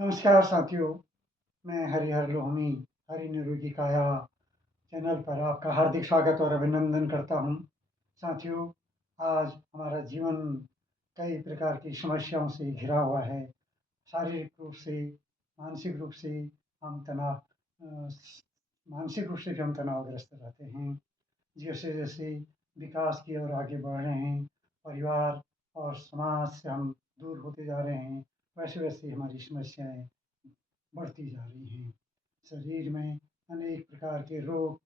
नमस्कार साथियों, मैं हरिहर लोहनी, हरि निरोगी काया चैनल पर आपका हार्दिक स्वागत और अभिनंदन करता हूँ। साथियों, आज हमारा जीवन कई प्रकार की समस्याओं से घिरा हुआ है। शारीरिक रूप से, मानसिक रूप से हम मानसिक रूप से भी हम तनावग्रस्त रहते हैं। जैसे-जैसे विकास की ओर आगे बढ़ रहे हैं, परिवार और समाज से हम दूर होते जा रहे हैं, वैसे-वैसे हमारी समस्याएँ बढ़ती जा रही हैं। शरीर में अनेक प्रकार के रोग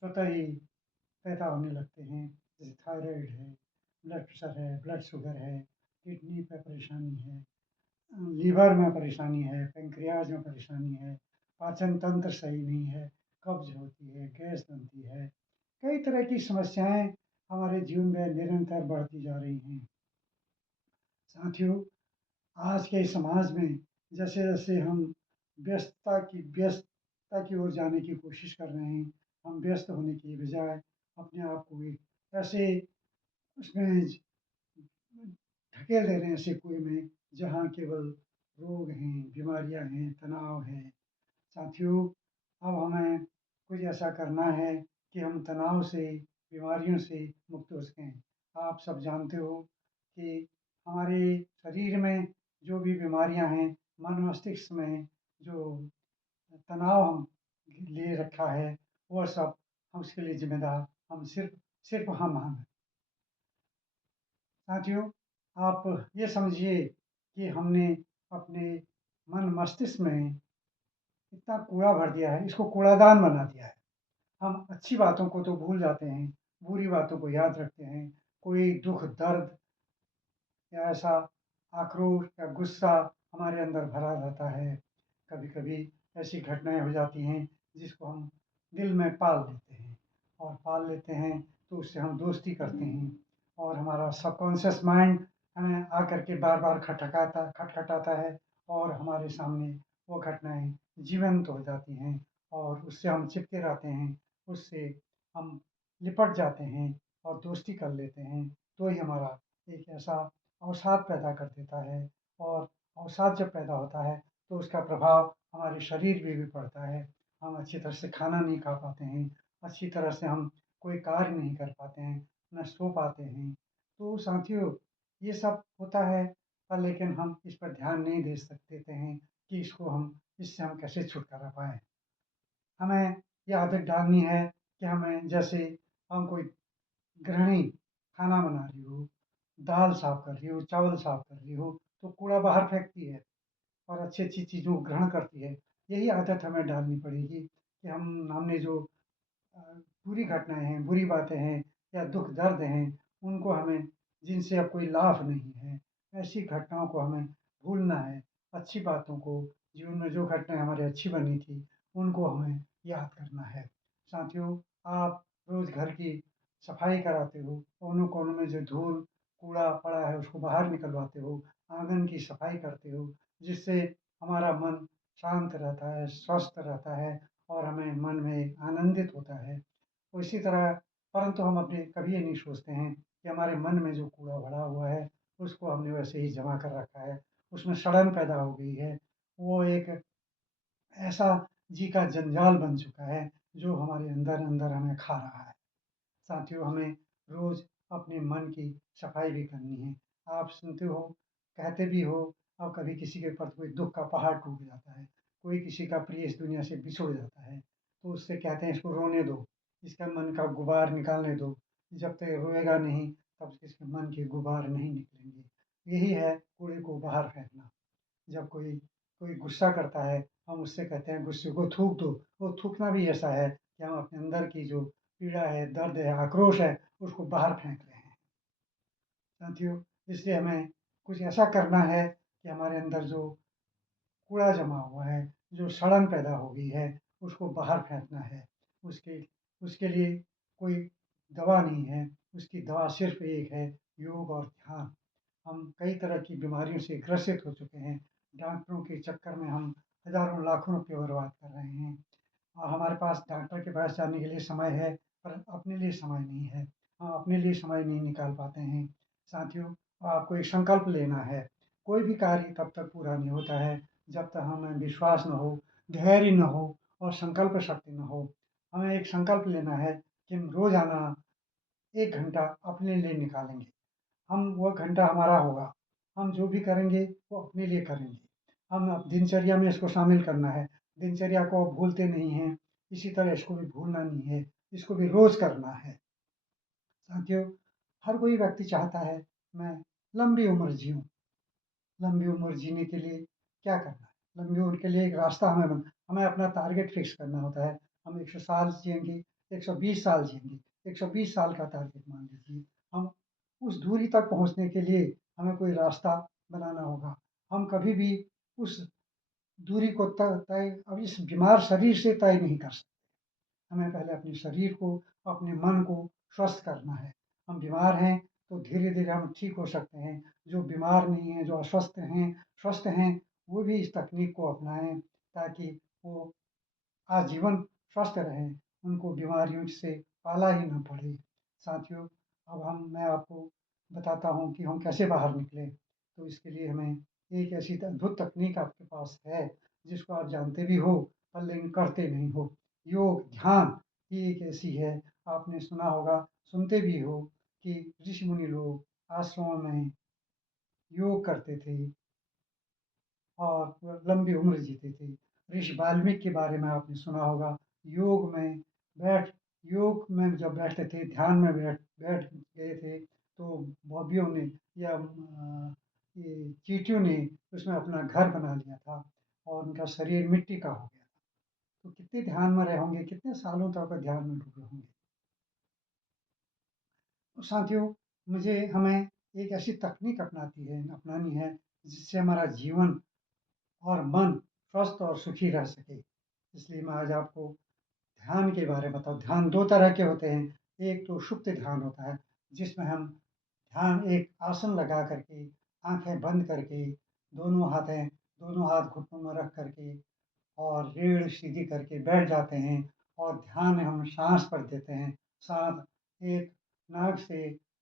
स्वतः ही पैदा होने लगते हैं, जैसे थायराइड है, ब्लड प्रेशर है, ब्लड शुगर है, किडनी पे परेशानी है, लीवर में परेशानी है, पैंक्रियाज में परेशानी है, पाचन तंत्र सही नहीं है, कब्ज़ होती है, गैस बनती है। कई तरह की समस्याएँ हमारे जीवन में निरंतर बढ़ती जा रही हैं। साथियों, आज के समाज में जैसे-जैसे हम व्यस्तता की ओर जाने की कोशिश कर रहे हैं, हम व्यस्त होने की बजाय अपने आप को एक ऐसे उसमें ढकेल दे रहे हैं ऐसे कुएँ में, जहाँ केवल रोग हैं, बीमारियाँ हैं, तनाव है। साथियों, अब हमें कुछ ऐसा करना है कि हम तनाव से, बीमारियों से मुक्त हो सकें। आप सब जानते हो कि हमारे शरीर में जो भी बीमारियाँ हैं, मन मस्तिष्क में जो तनाव हम ले रखा है, वो सब हम उसके लिए ज़िम्मेदार हम सिर्फ़ हम हैं। साथियों, आप ये समझिए कि हमने अपने मन मस्तिष्क में इतना कूड़ा भर दिया है, इसको कूड़ादान बना दिया है। हम अच्छी बातों को तो भूल जाते हैं, बुरी बातों को याद रखते हैं। कोई दुःख, दर्द या ऐसा आक्रोश या गुस्सा हमारे अंदर भरा रहता है। कभी-कभी ऐसी घटनाएँ हो जाती हैं जिसको हम दिल में पाल लेते हैं और पाल लेते हैं तो उससे हम दोस्ती करते हैं और हमारा सबकॉन्शियस माइंड हमें आकर के बार-बार खटखटाता है और हमारे सामने वो घटनाएँ जीवंत हो जाती हैं और उससे हम चिपके रहते हैं, उससे हम लिपट जाते हैं और दोस्ती कर लेते हैं। तो ही हमारा एक ऐसा अवसाद पैदा कर देता है और अवसाद जब पैदा होता है तो उसका प्रभाव हमारे शरीर पे भी पड़ता है। हम अच्छी तरह से खाना नहीं खा पाते हैं, अच्छी तरह से हम कोई कार्य नहीं कर पाते हैं, ना सो पाते हैं। तो साथियों, ये सब होता है पर लेकिन हम इस पर ध्यान नहीं दे देते हैं कि इससे हम कैसे छुटकारा पाएँ। हमें ये आदत डालनी है कि हमें जैसे हम कोई गृहिणी खाना बना रही हो, दाल साफ कर रही हो, चावल साफ कर रही हो, तो कूड़ा बाहर फेंकती है और अच्छी-अच्छी चीज़ों को ग्रहण करती है। यही आदत हमें डालनी पड़ेगी कि हमने जो अ, बुरी घटनाएँ हैं, बुरी बातें हैं या दुःख दर्द हैं, उनको हमें जिनसे अब कोई लाभ नहीं है, ऐसी घटनाओं को हमें भूलना है। अच्छी बातों को जीवन में जो घटनाएँ हमारी अच्छी बनी थी, उनको हमें याद करना है। साथियों, आप रोज़ घर की सफाई कराते हो, कोनों-कोनों में जो धूल, कूड़ा पड़ा है उसको बाहर निकलवाते हो, आँगन की सफाई करते हो, जिससे हमारा मन शांत रहता है, स्वस्थ रहता है और हमें मन में आनंदित होता है। तो इसी तरह परंतु हम अपने कभी ये नहीं सोचते हैं कि हमारे मन में जो कूड़ा भरा हुआ है, उसको हमने वैसे ही जमा कर रखा है। उसमें सड़न पैदा हो गई है। वो एक ऐसा जी का जंजाल बन चुका है, जो हमारे अंदर-अंदर हमें खा रहा है। साथियों, हमें रोज़ अपने मन की सफाई भी करनी है। आप सुनते हो, कहते भी हो और कभी किसी के ऊपर कोई दुःख का पहाड़ टूट जाता है, कोई किसी का प्रिय इस दुनिया से बिछुड़ जाता है, तो उससे कहते हैं इसको रोने दो, इसका मन का गुबार निकालने दो। जब तक ये रोएगा नहीं, तब तक इसके मन के गुबार नहीं निकलेंगे। यही है कूड़े को बाहर फेंकना। जब कोई कोई गुस्सा करता है, हम उससे कहते हैं गुस्से को थूक दो। वो थूकना भी ऐसा है कि हम अपने अंदर की जो पीड़ा है, दर्द है, आक्रोश है, उसको बाहर फेंक रहे हैं। साथियों, इसलिए हमें कुछ ऐसा करना है कि हमारे अंदर जो कूड़ा जमा हुआ है, जो सड़न पैदा हो गई है, उसको बाहर फेंकना है। उसके उसके लिए कोई दवा नहीं है, उसकी दवा सिर्फ़ एक है, योग और ध्यान। हम कई तरह की बीमारियों से ग्रसित हो चुके हैं। डॉक्टरों के चक्कर में हम हज़ारों लाखों रुपए बर्बाद कर रहे हैं। और हमारे पास डॉक्टर के पास जाने के लिए समय है, पर अपने लिए समय नहीं है। हम अपने लिए समय नहीं निकाल पाते हैं। साथियों, आपको एक संकल्प लेना है। कोई भी कार्य तब तक पूरा नहीं होता है, जब तक हमें विश्वास न हो, धैर्य न हो और संकल्प शक्ति न हो। हमें एक संकल्प लेना है कि हम रोज़ाना 1 घंटा अपने लिए निकालेंगे। हम वो घंटा हमारा होगा। हम जो भी करेंगे वो अपने लिए करेंगे। हम अब दिनचर्या में इसको शामिल करना है। दिनचर्या को भूलते नहीं हैं, इसी तरह इसको भी भूलना नहीं है, इसको भी रोज़ करना है। साथियों, हर कोई व्यक्ति चाहता है मैं लंबी उम्र जिऊँ। लंबी उम्र जीने के लिए क्या करना है? लंबी उम्र के लिए एक रास्ता हमें अपना टारगेट फिक्स करना होता है। हम 100 साल जिएँगे, 120 साल जिएँगे, 120 साल का टारगेट मान लीजिए। हम उस दूरी तक पहुँचने के लिए हमें कोई रास्ता बनाना होगा। हम कभी भी उस दूरी को त तय अब इस बीमार शरीर से तय नहीं कर सकते। हमें पहले अपने शरीर को, अपने मन को स्वस्थ करना है। हम बीमार हैं, तो धीरे-धीरे हम ठीक हो सकते हैं। जो बीमार नहीं हैं, जो अस्वस्थ हैं, स्वस्थ हैं, वो भी इस तकनीक को अपनाएँ ताकि वो आजीवन स्वस्थ रहें, उनको बीमारियों से पाला ही ना पड़े। साथियों, अब मैं आपको बताता हूँ कि हम कैसे बाहर निकलें। तो इसके लिए हमें एक ऐसी अद्भुत तकनीक आपके पास है, जिसको आप जानते भी हो पर लेकिन करते नहीं हो। योग, ध्यान ही एक ऐसी है, आपने सुना होगा, सुनते भी हो कि ऋषि-मुनि लोग आश्रमों में योग करते थे और लंबी उम्र जीते थे। ऋषि वाल्मीकि के बारे में आपने सुना होगा, योग में बैठ योग में जब बैठते थे, ध्यान में बैठ बैठ गए थे, तो बॉबियों ने या ये चींटियों ने उसमें अपना घर बना लिया था और उनका शरीर मिट्टी का हो गया। तो कितने ध्यान में रहे होंगे, कितने सालों तक वो ध्यान में डूबे होंगे। तो साथियों, हमें एक ऐसी तकनीक अपनानी है, जिससे हमारा जीवन और मन स्वस्थ और सुखी रह सके। इसलिए मैं आज आपको ध्यान के बारे में बताऊँ। ध्यान 2 तरह के होते हैं। एक तो सुप्त ध्यान होता है, जिसमें हम ध्यान एक आसन लगा करके, आँखें बंद करके, दोनों हाथ घुटनों में रख करके और रीढ़ सीधी करके बैठ जाते हैं और ध्यान में हम साँस पर देते हैं। साँस एक नाक से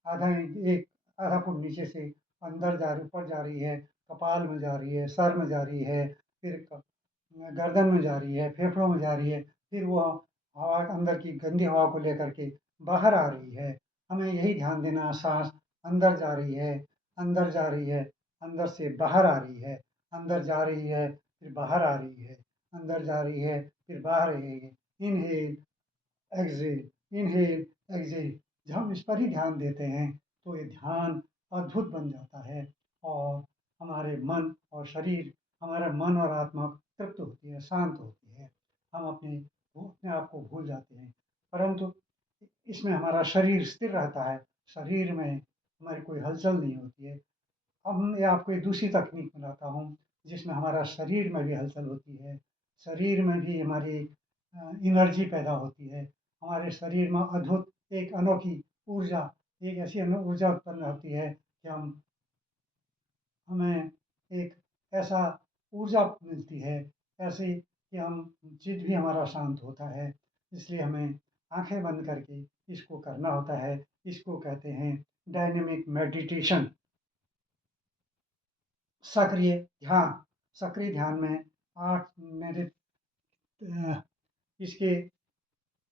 आधा एक आधा फुट नीचे से अंदर ऊपर जा रही है, कपाल में जा रही है, सर में जा रही है, फिर गर्दन में जा रही है, फेफड़ों में जा रही है, फिर वो हवा अंदर की गंदी हवा को लेकर के बाहर आ रही है। हमें यही ध्यान देना, साँस अंदर जा रही है, अंदर जा रही है, अंदर से बाहर आ रही है, अंदर जा रही है, फिर बाहर आ रही है, अंदर जा रही है, फिर बाहर आ रही है। Inhale, exhale, inhale, exhale. जब हम इस पर ही ध्यान देते हैं, तो ये ध्यान अद्भुत बन जाता है और हमारे मन और शरीर, हमारा मन और आत्मा तृप्त होती है, शांत होती है। हम अपने आप को भूल जाते हैं, परंतु इसमें हमारा शरीर स्थिर रहता है, शरीर में हमारी कोई हलचल नहीं होती है। अब मैं आपको एक दूसरी तकनीक बताता हूँ, जिसमें हमारा शरीर में भी हलचल होती है, शरीर में भी हमारी एनर्जी पैदा होती है। हमारे शरीर में अद्भुत एक अनोखी ऊर्जा, एक ऐसी ऊर्जा उत्पन्न होती है कि हमें एक ऐसा ऊर्जा मिलती है, ऐसी कि हम चित्त भी हमारा शांत होता है। इसलिए हमें आँखें बंद करके इसको करना होता है। इसको कहते हैं डायनामिक मेडिटेशन। सक्रिय ध्यान, सक्रिय ध्यान में 8 मेरे इसके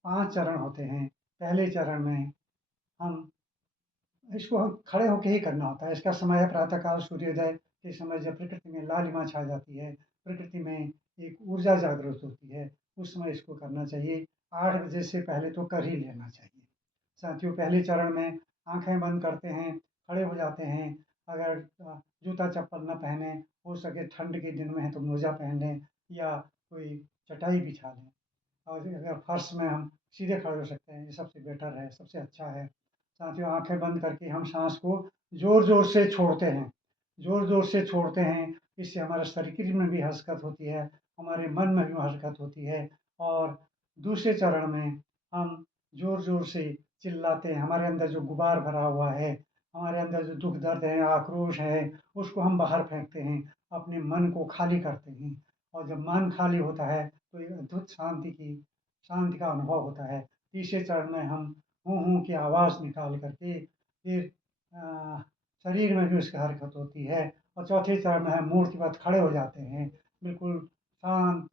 5 चरण होते हैं। पहले चरण में हम इसको हम खड़े होके ही करना होता है। इसका समय है प्रातः काल सूर्योदय के समय, जब प्रकृति में लालिमा छा जाती है, प्रकृति में एक ऊर्जा जागृत होती है, उस समय इसको करना चाहिए। 8 बजे से पहले तो कर ही लेना चाहिए। साथियों, पहले चरण में आँखें बंद करते हैं, खड़े हो जाते हैं। अगर जूता-चप्पल ना पहने, हो सके ठंड के दिन में है तो मोजा पहन लें या कोई चटाई बिछा लें। और अगर फर्श में हम सीधे खड़े हो सकते हैं, ये सबसे बेटर है, सबसे अच्छा है। साथियों, आँखें बंद करके हम साँस को ज़ोर-ज़ोर से छोड़ते हैं, ज़ोर-ज़ोर से छोड़ते हैं। इससे हमारे शरीर में भी हरकत होती है, हमारे मन में भी हरकत होती है और दूसरे चरण में हम ज़ोर-ज़ोर से चिल्लाते हैं। हमारे अंदर जो गुबार भरा हुआ है, हमारे अंदर जो दुःख दर्द है, आक्रोश है, उसको हम बाहर फेंकते हैं, अपने मन को खाली करते हैं और जब मन खाली होता है, तो एक अद्भुत शांति का अनुभव होता है। तीसरे चरण में हम हूँ, हूँ की आवाज़ निकाल कर के फिर शरीर में भी उसकी हरकत होती है और चौथे चरण में हम मूर्तिवत खड़े हो जाते हैं। बिल्कुल शांत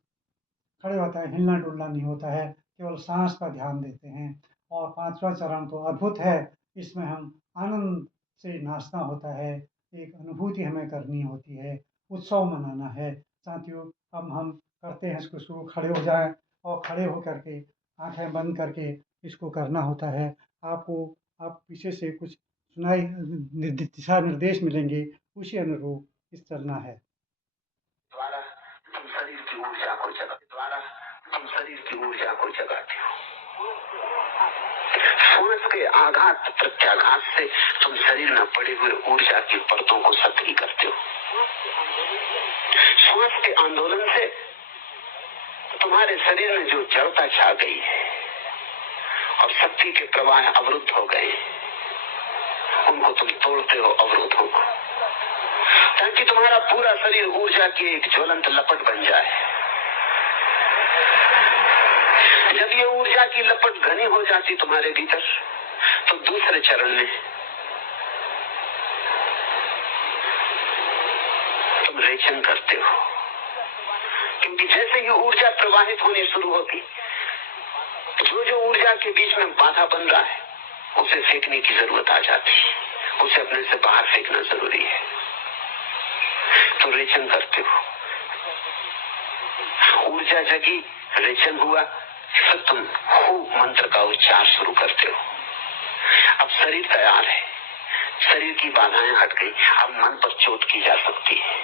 खड़े होता है, हिलना-डुलना नहीं होता है, केवल साँस पर ध्यान देते हैं। और 5वाँ चरण तो अद्भुत है, इसमें हम आनंद से नाचना होता है, एक अनुभूति हमें करनी होती है, उत्सव मनाना है। साथियों, अब हम करते हैं इसको शुरू, खड़े हो जाएँ और खड़े होकर के आँखें बंद करके इसको करना होता है। आपको आप पीछे से कुछ सुनाई दिशा निर्देश मिलेंगे, उसी अनुरूप इस चलना है। द्वारा तुम शरीर की ऊर्जा को जगाते हो। श्वास के आघात प्रत्याघात से तुम शरीर में पड़े हुए ऊर्जा की परतों को सक्रिय करते हो। श्वास के आंदोलन से तुम्हारे शरीर में जो जड़ता छा गई है और शक्ति के प्रवाह अवरुद्ध हो गए, उनको तुम तोड़ते हो, अवरोधों को, ताकि तुम्हारा पूरा शरीर ऊर्जा की एक ज्वलंत लपट बन जाए। जब ये ऊर्जा की लपट घनी हो जाती तुम्हारे भीतर, तो दूसरे चरण में तुम रेचन करते हो, क्योंकि जैसे ही ऊर्जा प्रवाहित होनी शुरू होती, जो ऊर्जा के बीच में बाधा बन रहा है, उसे फेंकने की जरूरत आ जाती, उसे अपने से बाहर फेंकना जरूरी है। तो रेचन करते हो, ऊर्जा जगी, रेचन हुआ, फिर तुम खूब मंत्र का उच्चार शुरू करते हो। अब शरीर तैयार है, शरीर की बाधाएं हट गई, अब मन पर चोट की जा सकती है।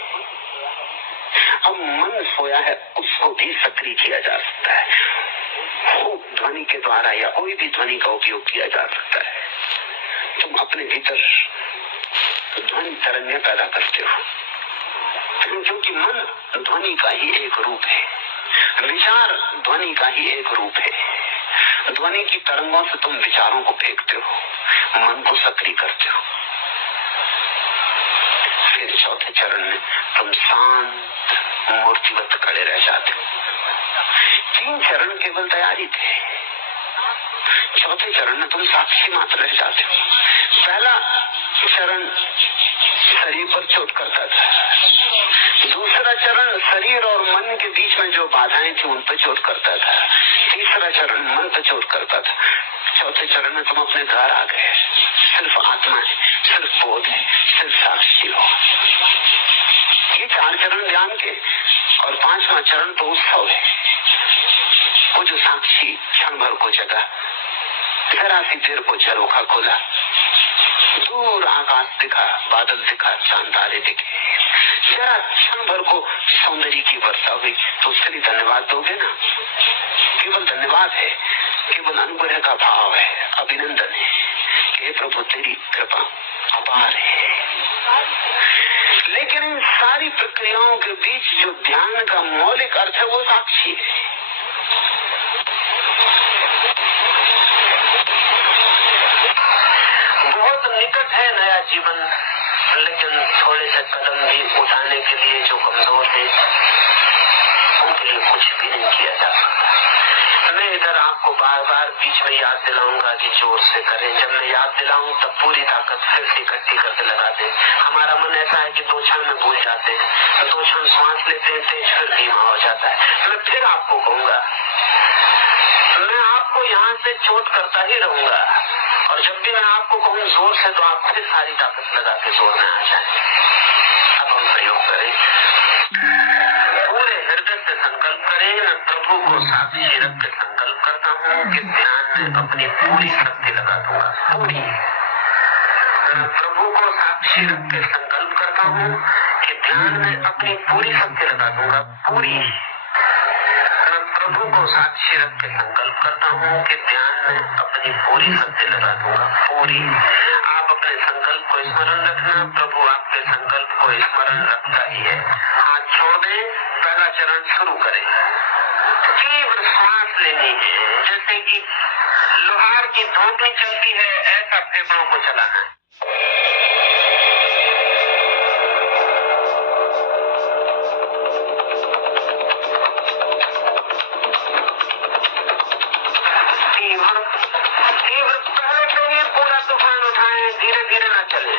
अब मन सोया है, उसको भी सक्रिय किया जा सकता है। खूब ध्वनि के द्वारा या कोई भी ध्वनि का उपयोग किया जा सकता है। तुम अपने भीतर ध्वनि तरंगें पैदा करते हो, क्योंकि मन ध्वनि का ही एक रूप है, विचार ध्वनि का ही एक रूप है। ध्वनि की तरंगों से तुम विचारों को फेंकते हो, मन को सक्रिय करते हो। फिर चौथे चरण में तुम शांत मूर्तिवत खड़े रह जाते हो। 3 चरण केवल तैयारी थे, चौथे चरण में तुम साक्षी मात्र रह जाते हो। पहला चरण शरीर पर चोट करता था, दूसरा चरण शरीर और मन के बीच में जो बाधाएं थी उन पर चोट करता था, तीसरा चरण मन पर चोट करता था, चौथे चरण में तुम अपने घर आ गए। सिर्फ आत्मा है, सिर्फ बोध है, सिर्फ साक्षी हो। ये 4 चरण ध्यान के, और 5वां चरण तो उत्सव है। वो जो साक्षी क्षण भर को जगा, जरा सी देर को झरोखा खोला, दूर आकाश दिखा, बादल दिखा, चांद तारे दिखे, जरा क्षण भर को सौंदर्य की वर्षा हुई, तो उसके लिए धन्यवाद दोगे ना? केवल धन्यवाद है, केवल अनुग्रह का भाव है, अभिनंदन है कि प्रभु तेरी कृपा अपार है। लेकिन इन सारी प्रक्रियाओं के बीच जो ध्यान का मौलिक अर्थ है, वो साक्षी है। बहुत निकट है नया जीवन, लेकिन थोड़े से कदम भी उठाने के लिए जो कमजोर है, उनके लिए कुछ भी नहीं किया जा सकता। मैं इधर आपको बार बार बीच में याद दिलाऊंगा कि जोर से करें। जब मैं याद दिलाऊं तब पूरी ताकत फिर से इकट्ठी करके लगा दें। हमारा मन ऐसा है कि 2 क्षण में भूल जाते हैं, 2 क्षण सांस लेते हैं, तेज फिर धीमा हो जाता है। मैं फिर आपको कहूंगा, मैं आपको यहाँ से चोट करता ही रहूंगा, और जब भी मैं आपको कहूँ जोर से, तो आप फिर सारी ताकत लगा के जोर में आ जाए। अब हम प्रयोग करें, पूरे हृदय से संकल्प करें। मैं प्रभु को साक्षी रख के संकल्प करता हूँ कि ध्यान में अपनी पूरी शक्ति लगा दूंगा, पूरी। मैं प्रभु को साक्षी रख के संकल्प करता हूँ कि ध्यान में अपनी पूरी शक्ति लगा दूंगा, पूरी। प्रभु को साक्षी रख के संकल्प करता हूँ कि ध्यान में अपनी पूरी शक्ति लगा दूंगा, पूरी। आप अपने संकल्प को स्मरण रखना, प्रभु आपके संकल्प को स्मरण रखता ही है। हाथ छोड़ दें, पहला चरण शुरू करें। तीव्र सांस लेनी है, जैसे कि लोहार की धोपनी चलती है, ऐसा फेफड़ों को चलाना है। पहले से ही पूरा तूफान उठाएं, धीरे धीरे ना चले।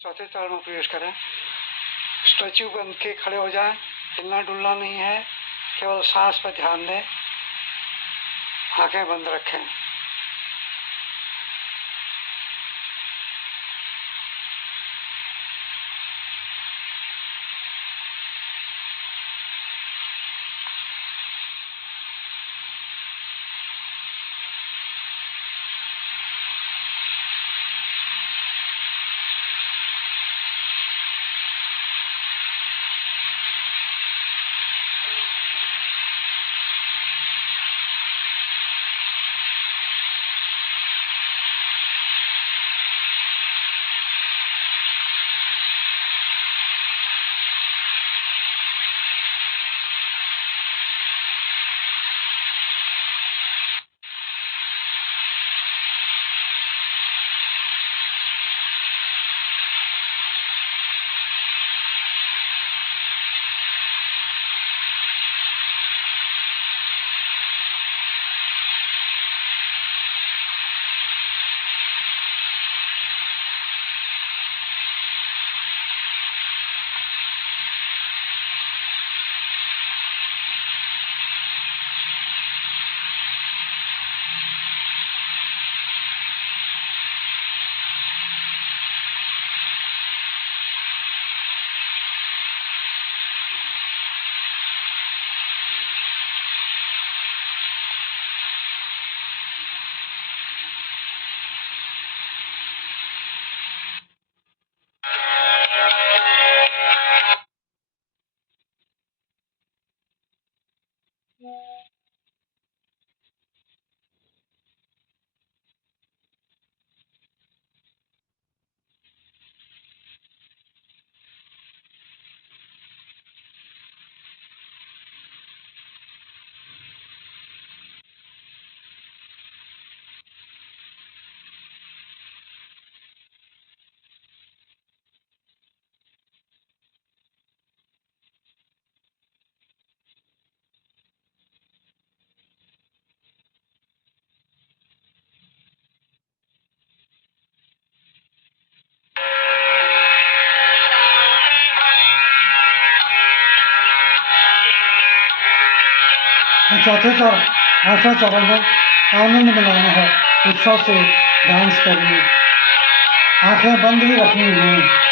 चौथे चरण में प्रवेश करें। स्टैच्यू बन के खड़े हो जाएं, हिलना डुलना नहीं है। केवल सांस पर ध्यान दें, आंखें बंद रखें। चौथे चरण, 8वें चरण में आनंद मनाना है, उत्सव से डांस करनी, आंखें बंद ही रखनी है।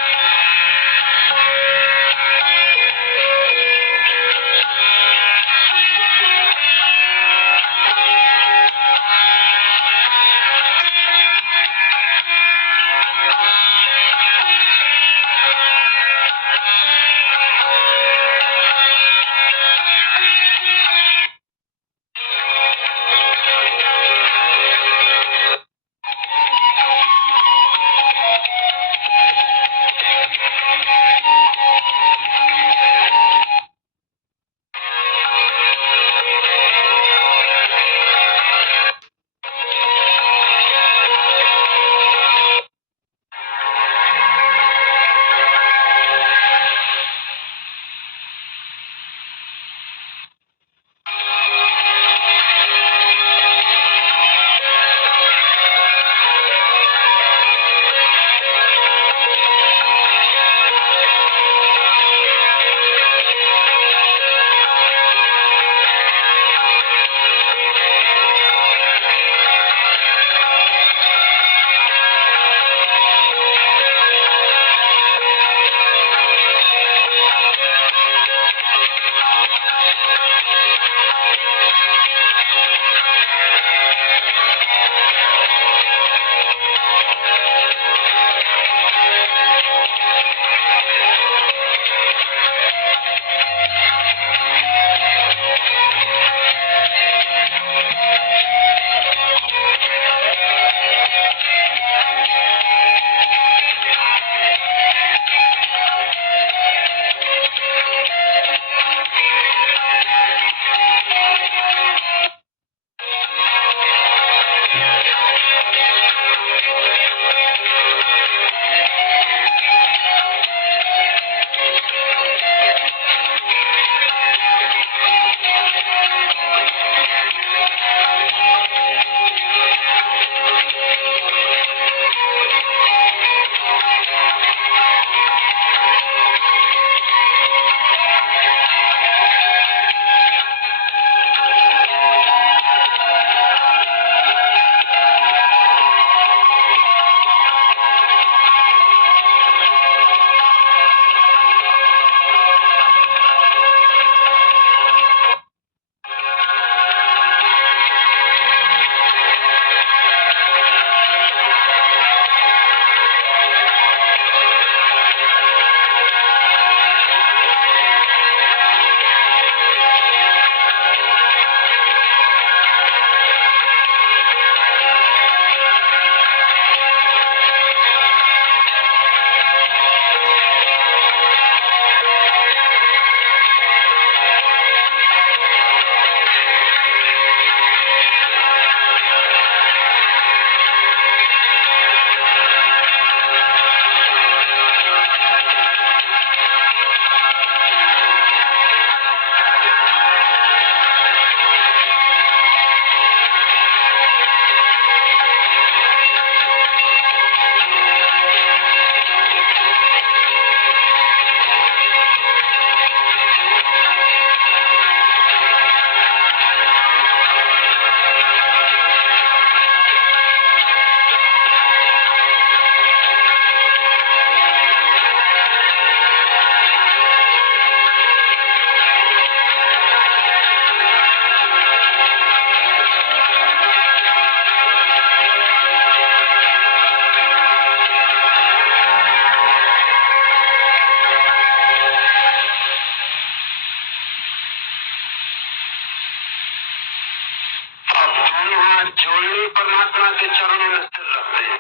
हाथ जोड़े परमात्मा के चरणों में स्थिर रख दें,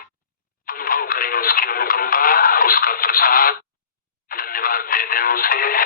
अनुभव करें उसकी अनुकंपा, उसका प्रसाद, धन्यवाद दे दें उसे।